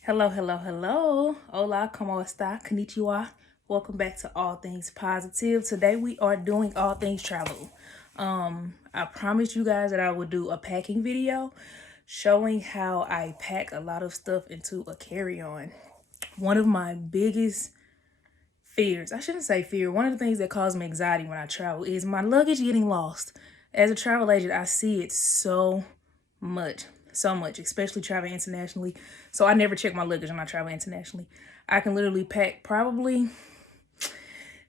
Hello, hello, hello. Hola, como esta? Konnichiwa. Welcome back to All Things Positive. Today we are doing all things travel. I promised you guys that I would do a packing video showing how I pack a lot of stuff into a carry-on. One of my biggest fears, I shouldn't say fear, one of the things that causes me anxiety when I travel is my luggage getting lost. As a travel agent, I see it so much, especially traveling internationally. So I never check my luggage when I travel internationally. I can literally pack probably,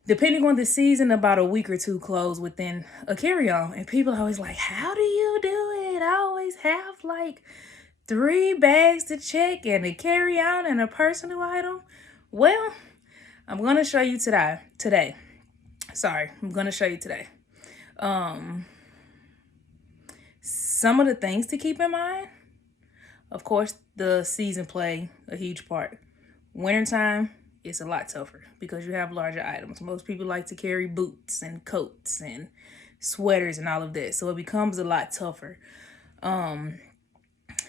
depending on the season, about a week or two clothes within a carry-on. And people are always like, how do you do it? I always have like 3 bags to check and a carry-on and a personal item. Well, I'm going to show you today. I'm going to show you today. Some of the things to keep in mind. Of course, the season play a huge part. Wintertime, it's a lot tougher because you have larger items. Most people like to carry boots and coats and sweaters and all of that. So it becomes a lot tougher.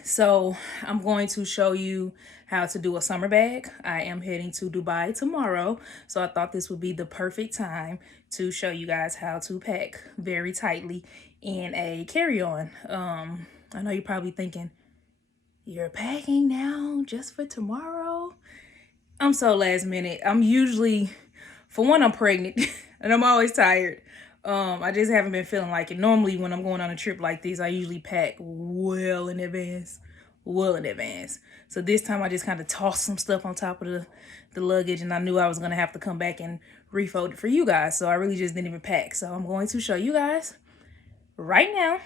So I'm going to show you how to do a summer bag. I am heading to Dubai tomorrow. So I thought this would be the perfect time to show you guys how to pack very tightly in a carry-on. I know you're probably thinking, you're packing now just for tomorrow? I'm so last minute. I'm usually, for one, I'm pregnant and I'm always tired. I just haven't been feeling like it. Normally when I'm going on a trip like this, I usually pack well in advance. So this time I just kind of tossed some stuff on top of the luggage, and I knew I was going to have to come back and refold it for you guys. So I really just didn't even pack. So I'm going to show you guys right now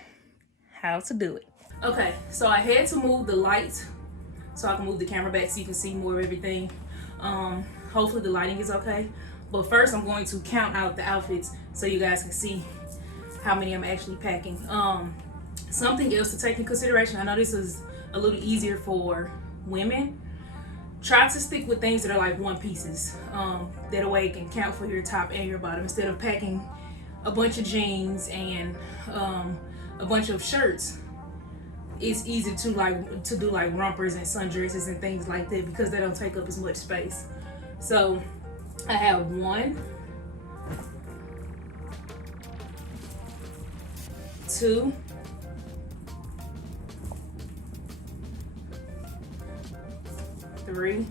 how to do it. Okay, so I had to move the lights so I can move the camera back so you can see more of everything. Hopefully the lighting is okay. But first I'm going to count out the outfits so you guys can see how many I'm actually packing. Something else to take in consideration, I know this is a little easier for women. Try to stick with things that are like one pieces. That way it can count for your top and your bottom instead of packing a bunch of jeans and a bunch of shirts. It's easy to do like rompers and sundresses and things like that because they don't take up as much space. So I have 1, 2, 3,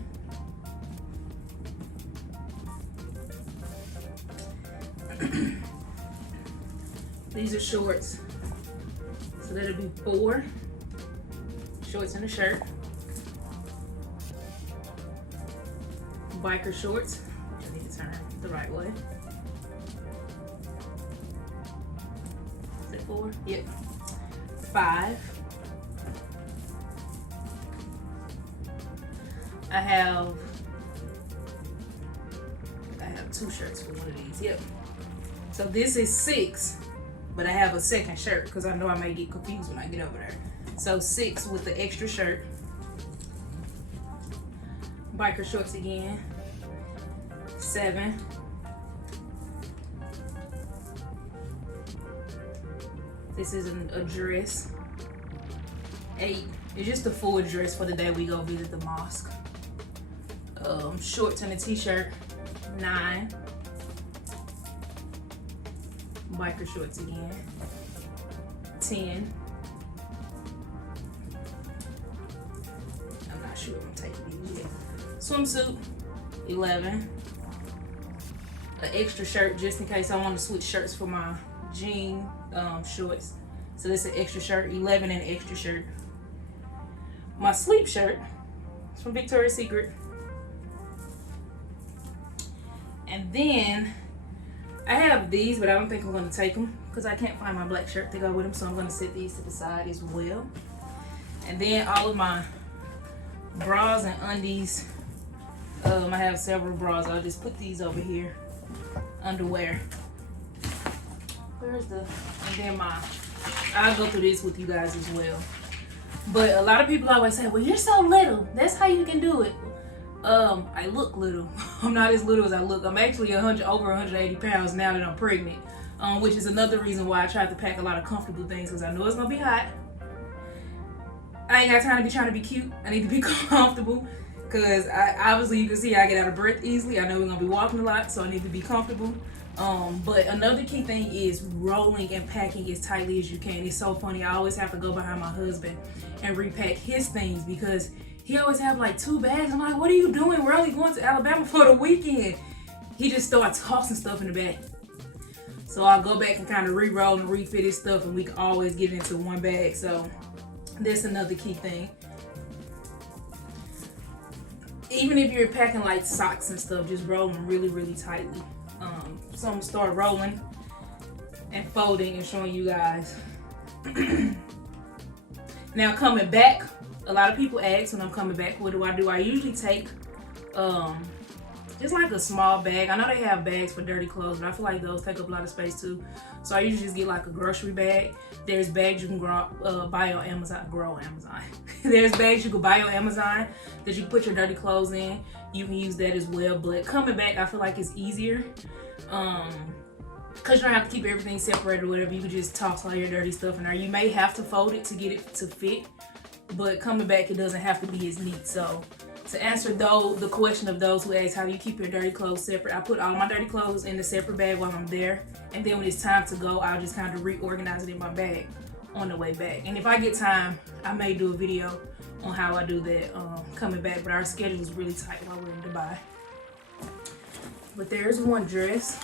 4. These are shorts, so that'll be 4 shorts and a shirt. Biker shorts, which I need to turn the right way. Is that 4? Yep. 5. I have 2 shirts for one of these. Yep. So this is 6, but I have a second shirt because I know I may get confused when I get over there. So 6 with the extra shirt. Biker shorts again. 7. This is a dress. 8. It's just a full dress for the day we go visit the mosque. Shorts and a t-shirt. 9. Biker shorts again. 10. I'm not sure if I'm taking these yet. Swimsuit. 11. An extra shirt just in case I want to switch shirts for my jean shorts. So this is an extra shirt. 11 and an extra shirt. My sleep shirt is from Victoria's Secret. And then I have these, but I don't think I'm going to take them because I can't find my black shirt to go with them. So I'm going to set these to the side as well. And then all of my bras and undies. I have several bras. I'll just put these over here. Underwear. Where's the, and then I'll go through this with you guys as well. But a lot of people always say, well, you're so little. That's how you can do it. I look little. I'm not as little as I look. I'm actually over 180 pounds now that I'm pregnant, which is another reason why I tried to pack a lot of comfortable things, because I know it's gonna be hot. I ain't got time to be trying to be cute. I need to be comfortable, because obviously you can see I get out of breath easily. I know we're gonna be walking a lot, so I need to be comfortable. But another key thing is rolling and packing as tightly as you can. It's so funny. I always have to go behind my husband and repack his things, because he always have like 2 bags. I'm like, what are you doing? We're only going to Alabama for the weekend. He just starts tossing stuff in the bag. So I'll go back and kind of re-roll and refit his stuff, and we can always get into one bag. So that's another key thing. Even if you're packing like socks and stuff, just roll them really, really tightly. So I'm gonna start rolling and folding and showing you guys. Now coming back, a lot of people ask when I'm coming back, what do? I usually take just like a small bag. I know they have bags for dirty clothes, but I feel like those take up a lot of space too. So I usually just get like a grocery bag. There's bags you can buy on Amazon. There's bags you can buy on Amazon that you can put your dirty clothes in. You can use that as well. But coming back, I feel like it's easier. Because you don't have to keep everything separated or whatever. You can just toss all your dirty stuff in there. You may have to fold it to get it to fit, but coming back, it doesn't have to be as neat. So to answer the question of those who ask, how do you keep your dirty clothes separate? I put all my dirty clothes in a separate bag while I'm there, and then when it's time to go, I'll just kind of reorganize it in my bag on the way back. And if I get time, I may do a video on how I do that coming back, but our schedule is really tight while we're in Dubai. But there's one dress.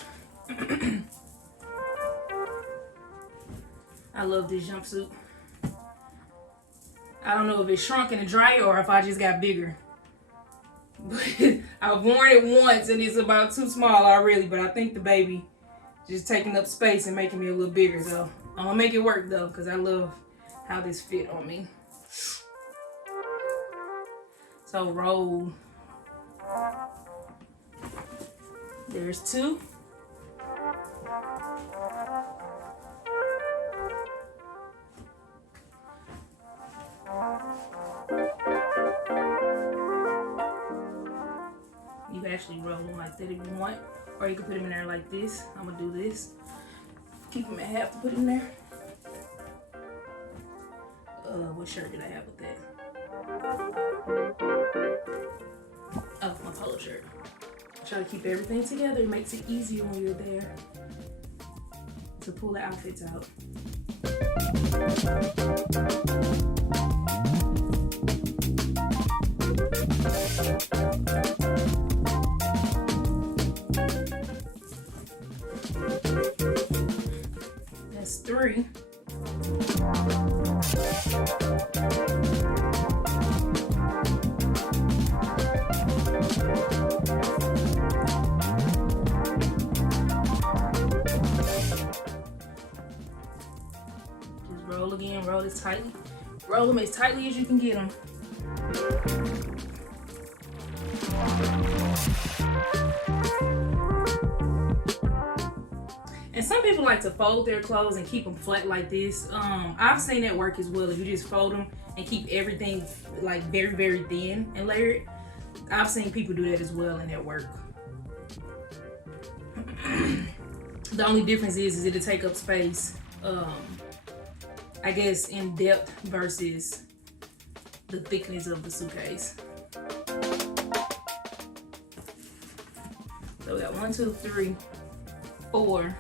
I love this jumpsuit. I don't know if it shrunk in the dryer or if I just got bigger. But I've worn it once and it's about too small already, but I think the baby just taking up space and making me a little bigger. So I'm gonna make it work though, because I love how this fit on me. So roll. There's 2. You can actually roll them like that if you want, or you can put them in there like this. I'm gonna do this. Keep them at half to put in there. What shirt did I have with that? Oh, my polo shirt. Try to keep everything together. It makes it easier when you're there to pull the outfits out. That's 3. Roll again, roll this tightly. Roll them as tightly as you can get them. And some people like to fold their clothes and keep them flat like this. I've seen that work as well. If you just fold them and keep everything like very, very thin and layer it. I've seen people do that as well and that work. The only difference is it'll take up space. I guess in depth versus the thickness of the suitcase. So we got 1, 2, 3, 4.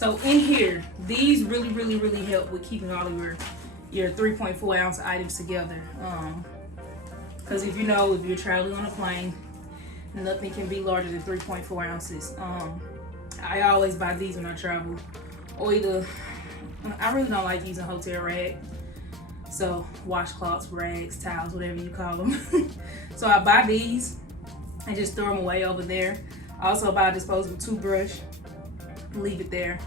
So in here, these really help with keeping all of your 3.4 ounce items together. Because if you're traveling on a plane, nothing can be larger than 3.4 ounces. I always buy these when I travel. Or either, I really don't like using hotel rag. So washcloths, rags, towels, whatever you call them. So I buy these and just throw them away over there. I also buy a disposable toothbrush, leave it there.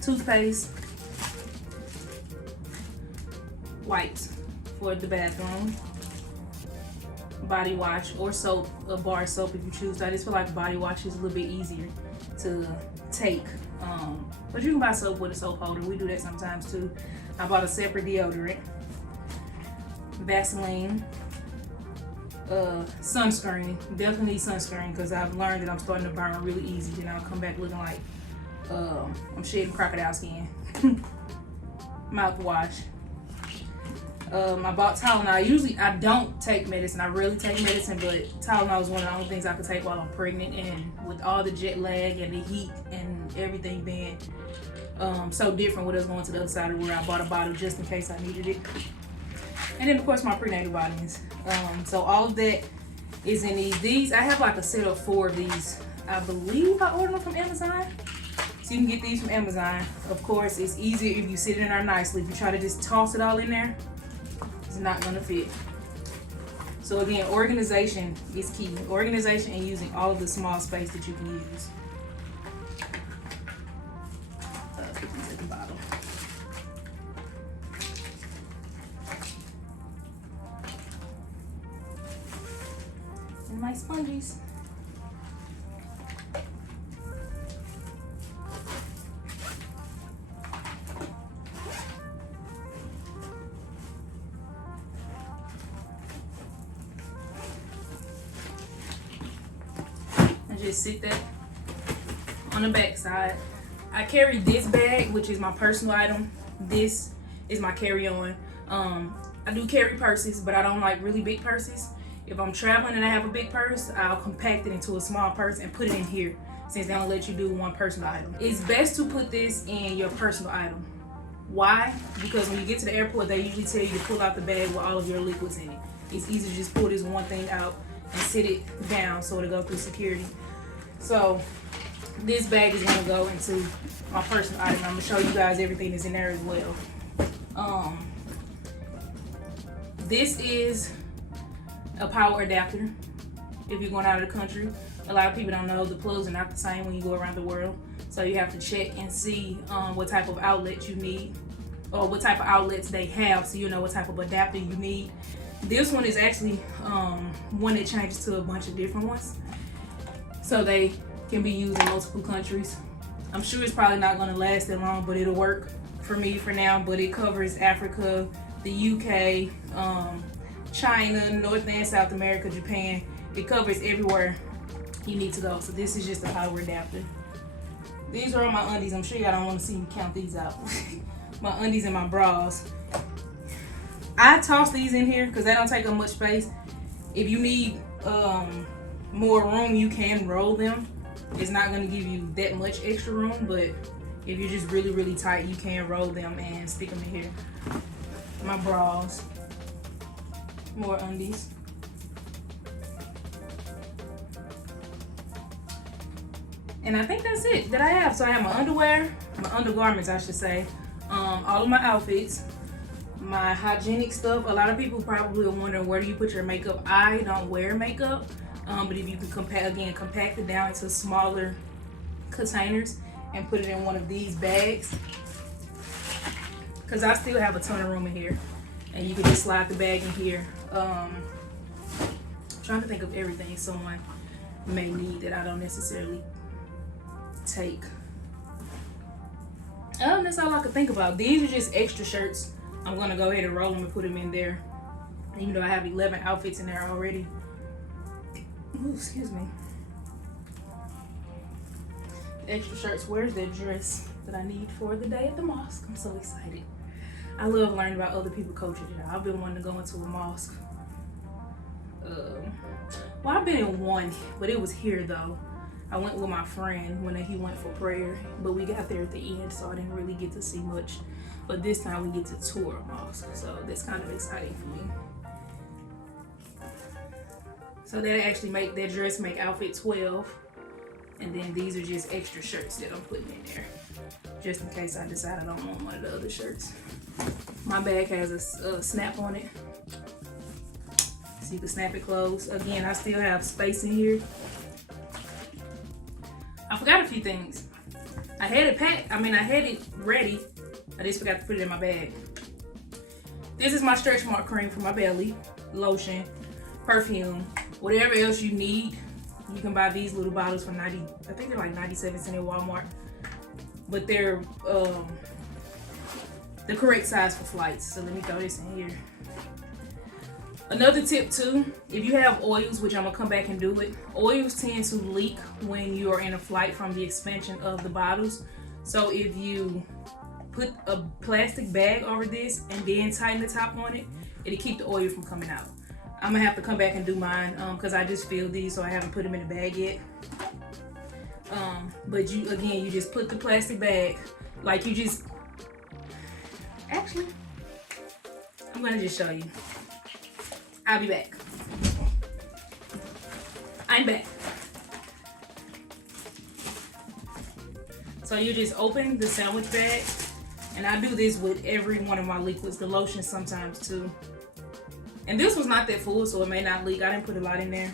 Toothpaste, wipes for the bathroom, body wash or soap, a bar of soap if you choose. I just feel like body wash is a little bit easier to take. But you can buy soap with a soap holder. We do that sometimes too. I bought a separate deodorant, Vaseline, sunscreen. Definitely need sunscreen because I've learned that I'm starting to burn really easy. Then I'll come back looking like I'm shedding crocodile skin. Mouthwash. I bought Tylenol. Usually I don't take medicine. I rarely take medicine, but Tylenol is one of the only things I can take while I'm pregnant, and with all the jet lag and the heat and everything being so different with us going to the other side of the world, I bought a bottle just in case I needed it. And then of course my prenatal vitamins. So all of that is in these. I have like a set of 4 of these. I believe I ordered them from Amazon. So you can get these from Amazon. Of course, it's easier if you sit it in there nicely. If you try to just toss it all in there, it's not gonna fit. So again, organization is key. Organization and using all of the small space that you can use. Put these at the bottom. And my sponges. Just sit that on the back side. I carry this bag, which is my personal item. This is my carry-on. I do carry purses, but I don't like really big purses. If I'm traveling and I have a big purse, I'll compact it into a small purse and put it in here, since they don't let you do one personal item. It's best to put this in your personal item. Why? Because when you get to the airport, they usually tell you to pull out the bag with all of your liquids in it. It's easy to just pull this one thing out and sit it down so it'll go through security. So this bag is gonna go into my personal item. I'm gonna show you guys everything that's in there as well. This is a power adapter if you're going out of the country. A lot of people don't know the plugs are not the same when you go around the world. So you have to check and see what type of outlet you need, or what type of outlets they have, so you know what type of adapter you need. This one is actually one that changes to a bunch of different ones, so they can be used in multiple countries. I'm sure it's probably not going to last that long, but it'll work for me for now. But it covers Africa, the UK, China, North and South America, Japan. It covers everywhere you need to go. So this is just a power adapter. These are all my undies. I'm sure y'all don't want to see me count these out. My undies and my bras. I toss these in here because they don't take up much space. If you need more room, you can roll them. It's not going to give you that much extra room, but if you're just really tight, you can roll them and stick them in here. My bras, more undies. And I think that's it that I have. So I have my underwear, my undergarments, I should say, all of my outfits, my hygienic stuff. A lot of people probably are wondering, where do you put your makeup? I don't wear makeup. But if you can compact it down into smaller containers and put it in one of these bags, because I still have a ton of room in here, and you can just slide the bag in here. I'm trying to think of everything someone may need that I don't necessarily take. That's all I could think about. These are just extra shirts. I'm gonna go ahead and roll them and put them in there, even though I have 11 outfits in there already. Ooh, excuse me. Extra shirts. Where's that dress that I need for the day at the mosque? I'm so excited. I love learning about other people's culture. I've been wanting to go into a mosque. Well, I've been in one, but it was here though. I went with my friend when he went for prayer, but we got there at the end, so I didn't really get to see much. But this time we get to tour a mosque, so that's kind of exciting for me. So that actually that dress make outfit 12, and then these are just extra shirts that I'm putting in there, just in case I decide I don't want one of the other shirts. My bag has a snap on it, so you can snap it closed. Again, I still have space in here. I forgot a few things. I had it packed, I had it ready. I just forgot to put it in my bag. This is my stretch mark cream for my belly, lotion, perfume, whatever else you need. You can buy these little bottles for 90, I think they're like 97 cents at Walmart. But they're the correct size for flights. So let me throw this in here. Another tip too, if you have oils, which I'm gonna come back and do it, oils tend to leak when you are in a flight from the expansion of the bottles. So if you put a plastic bag over this and then tighten the top on it, it'll keep the oil from coming out. I'm gonna have to come back and do mine because I just filled these, so I haven't put them in the bag yet. But you just put the plastic bag, like you just, actually, I'm gonna just show you. I'll be back. I'm back. So you just open the sandwich bag, and I do this with every one of my liquids, the lotion sometimes too. And this was not that full, so it may not leak. I didn't put a lot in there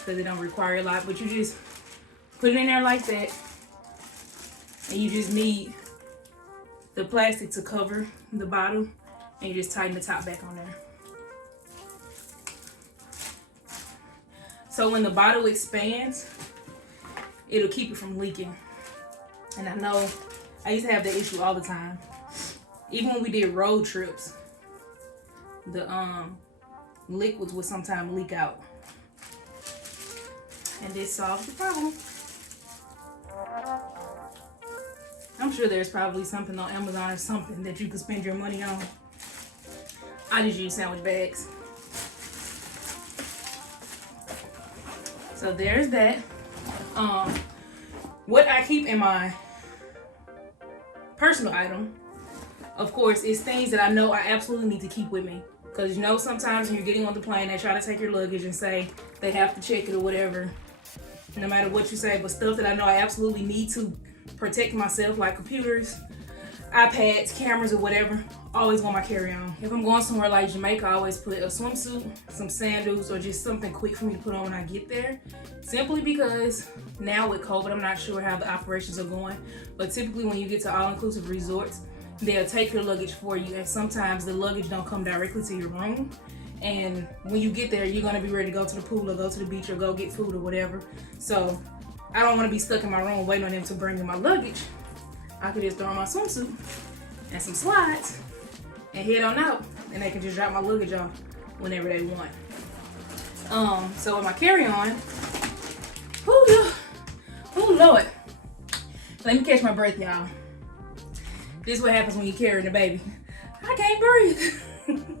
because it don't require a lot, but you just put it in there like that, and you just need the plastic to cover the bottom, and you just tighten the top back on there. So when the bottle expands, it'll keep it from leaking. And I know I used to have that issue all the time. Even when we did road trips, the liquids would sometimes leak out. And this solves the problem. I'm sure there's probably something on Amazon or something that you could spend your money on. I just use sandwich bags. So there's that. What I keep in my personal item, of course, is things that I know I absolutely need to keep with me. Because you know, sometimes when you're getting on the plane, they try to take your luggage and say they have to check it or whatever, no matter what you say. But stuff that I know I absolutely need to protect myself, like computers, iPads, cameras, or whatever, always on my carry-on. If I'm going somewhere like Jamaica, I always put a swimsuit, some sandals, or just something quick for me to put on when I get there. Simply because now with COVID, I'm not sure how the operations are going, but typically when you get to all-inclusive resorts, they'll take your luggage for you, and sometimes the luggage don't come directly to your room. And when you get there, you're gonna be ready to go to the pool or go to the beach or go get food or whatever. So I don't wanna be stuck in my room waiting on them to bring me my luggage. I could just throw on my swimsuit and some slides and head on out, and they can just drop my luggage off whenever they want. So with my carry-on, oh Lord, let me catch my breath, y'all. This is what happens when you're carrying a baby. I can't breathe.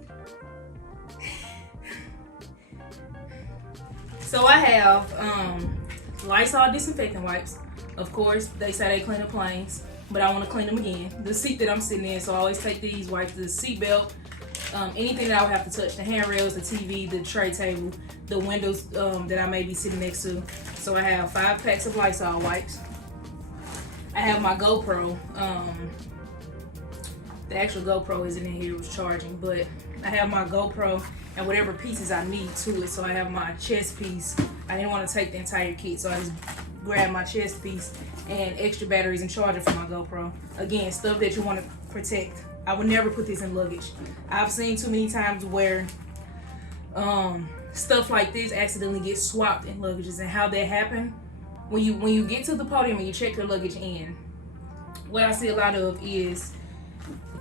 So I have Lysol disinfectant wipes. Of course, they say they clean the planes, but I want to clean them again. The seat that I'm sitting in, so I always take these wipes, the seat belt, anything that I would have to touch, the handrails, the TV, the tray table, the windows that I may be sitting next to. So I have 5 packs of Lysol wipes. I have my GoPro. The actual GoPro isn't in here, it was charging, but I have my GoPro and whatever pieces I need to it. So I have my chest piece. I didn't want to take the entire kit, so I just grabbed my chest piece and extra batteries and charger for my GoPro. Again, stuff that you want to protect. I would never put this in luggage. I've seen too many times where stuff like this accidentally gets swapped in luggages, and how that happen, when you get to the podium and you check your luggage in, what I see a lot of is,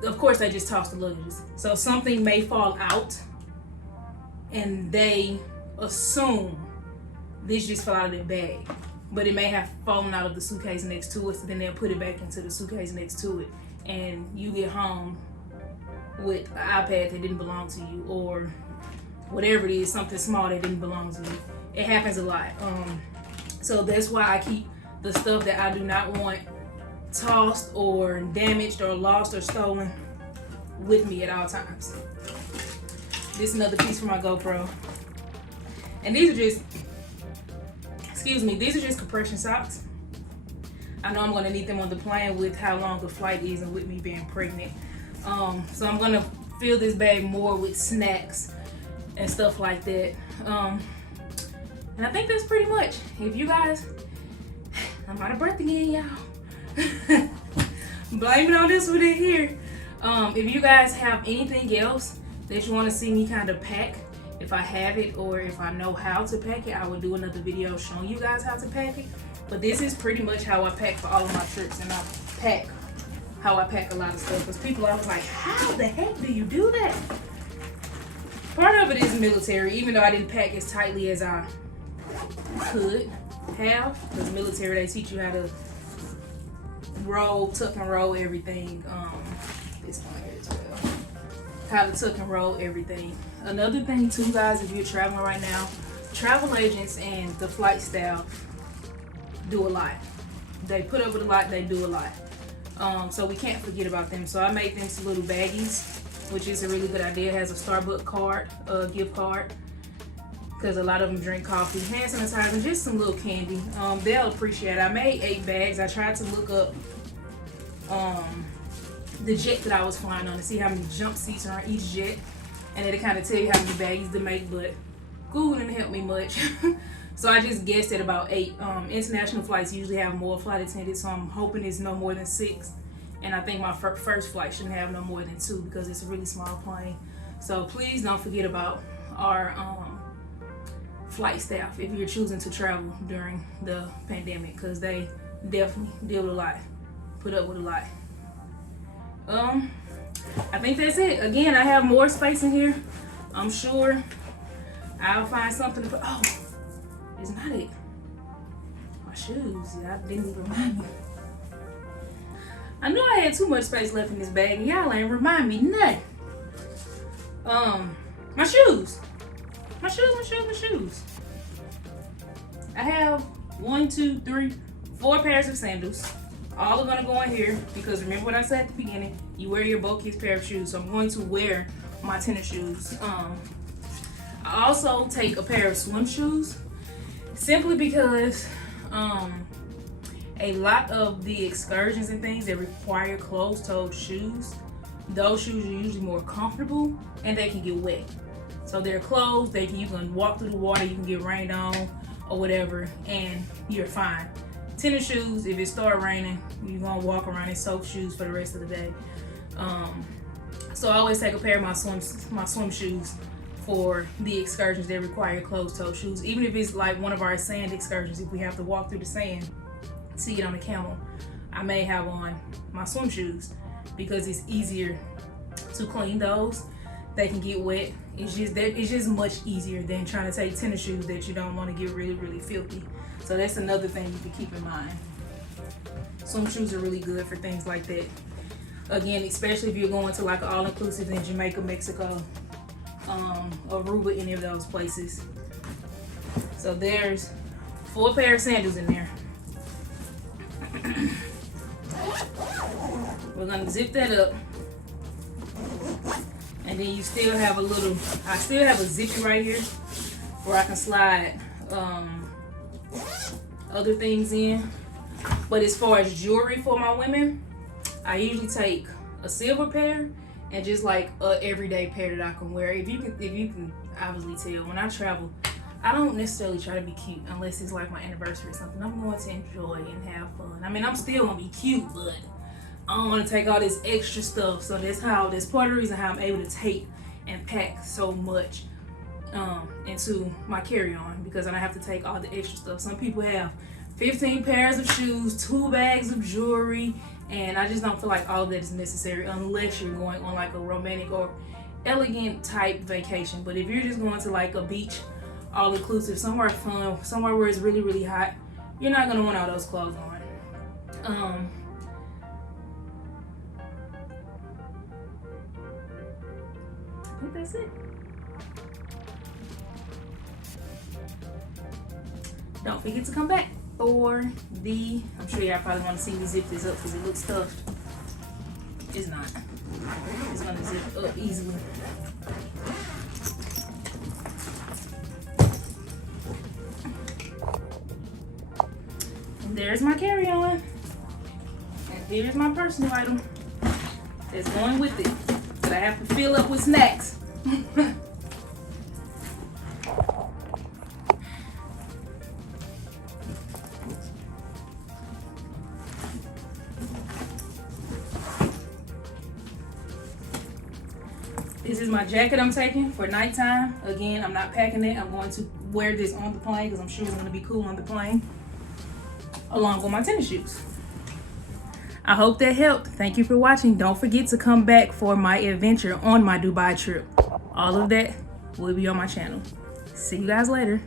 of course, they just toss the luggages. So something may fall out and they assume this just fell out of their bag, but it may have fallen out of the suitcase next to it, so then they'll put it back into the suitcase next to it, and you get home with an iPad that didn't belong to you, or whatever it is, something small that didn't belong to you. It happens a lot. So that's why I keep the stuff that I do not want tossed or damaged or lost or stolen with me at all times. This is another piece for my GoPro. And these are just, these are just compression socks. I know I'm gonna need them on the plane with how long the flight is and with me being pregnant. So I'm gonna fill this bag more with snacks and stuff like that. And I think that's pretty much. If you guys, I'm out of breath again, y'all. Blame it on this one in here. If you guys have anything else that you want to see me kind of pack, if I have it or if I know how to pack it, I will do another video showing you guys how to pack it. But this is pretty much how I pack for all of my trips, and I pack how I pack a lot of stuff. Because people are always like, how the heck do you do that? Part of it is military, even though I didn't pack as tightly as I could have. Because military, they teach you how to roll, tuck and roll everything. This one here as well. How to tuck and roll everything. Another thing too, guys, if you're traveling right now, travel agents and the flight staff do a lot. They put up with a lot, they do a lot. So we can't forget about them. So I made them some little baggies, which is a really good idea. It has a Starbucks card, gift card, because a lot of them drink coffee, hand sanitizer, just some little candy. They'll appreciate it. I made 8 bags. I tried to look up the jet that I was flying on to see how many jump seats are on each jet, and it'll kind of tell you how many baggies to make, but Google didn't help me much. So I just guessed at about 8. International flights usually have more flight attendants, so I'm hoping it's no more than 6. And I think my first flight shouldn't have no more than 2 because it's a really small plane. So please don't forget about our flight staff if you're choosing to travel during the pandemic, because they definitely deal with a lot, put up with a lot. I think that's it. Again, I have more space in here. I'm sure I'll find something to put. Oh, it's not it. My shoes. Y'all didn't even remind me. I knew I had too much space left in this bag, and y'all ain't remind me nothing. My shoes. My shoes. I have 1, 2, 3, 4 pairs of sandals. All are gonna go in here because remember what I said at the beginning, you wear your bulkiest pair of shoes. So I'm going to wear my tennis shoes. I also take a pair of swim shoes simply because a lot of the excursions and things that require closed-toed shoes, those shoes are usually more comfortable and they can get wet. So they're closed, you can walk through the water, you can get rained on or whatever, and you're fine. Tennis shoes, if it starts raining, you're gonna walk around in soaked shoes for the rest of the day. So I always take a pair of my swim shoes for the excursions that require closed-toe shoes. Even if it's like one of our sand excursions, if we have to walk through the sand to get on a camel, I may have on my swim shoes because it's easier to clean those. They can get wet. It's just much easier than trying to take tennis shoes that you don't want to get really, really filthy. So that's another thing you can keep in mind. Swim shoes are really good for things like that. Again, especially if you're going to like an all-inclusive in Jamaica, Mexico, Aruba, any of those places. So there's 4 pair of sandals in there. We're gonna zip that up. And then you still have I still have a zippy right here where I can slide other things in. But as far as jewelry for my women, I usually take a silver pair and just like a everyday pair that I can wear. If you can obviously tell, when I travel, I don't necessarily try to be cute unless it's like my anniversary or something. I'm going to enjoy and have fun. I mean, I'm still gonna be cute, but I don't want to take all this extra stuff. So that's part of the reason how I'm able to take and pack so much into my carry-on, because I don't have to take all the extra stuff. Some people have 15 pairs of shoes, 2 bags of jewelry, and I just don't feel like all of that is necessary unless you're going on like a romantic or elegant type vacation. But if you're just going to like a beach, all-inclusive, somewhere fun, somewhere where it's really, really hot, you're not gonna want all those clothes on. I think that's it. Don't forget to come back for the, I'm sure y'all probably want to see me zip this up because it looks tough. It's not. It's gonna zip up easily. And there's my carry-on. And here's my personal item that's going with it that I have to fill up with snacks. This is my jacket I'm taking for nighttime. Again, I'm not packing it. I'm going to wear this on the plane because I'm sure it's going to be cool on the plane, along with my tennis shoes. I hope that helped. Thank you for watching. Don't forget to come back for my adventure on my Dubai trip. All of that will be on my channel. See you guys later.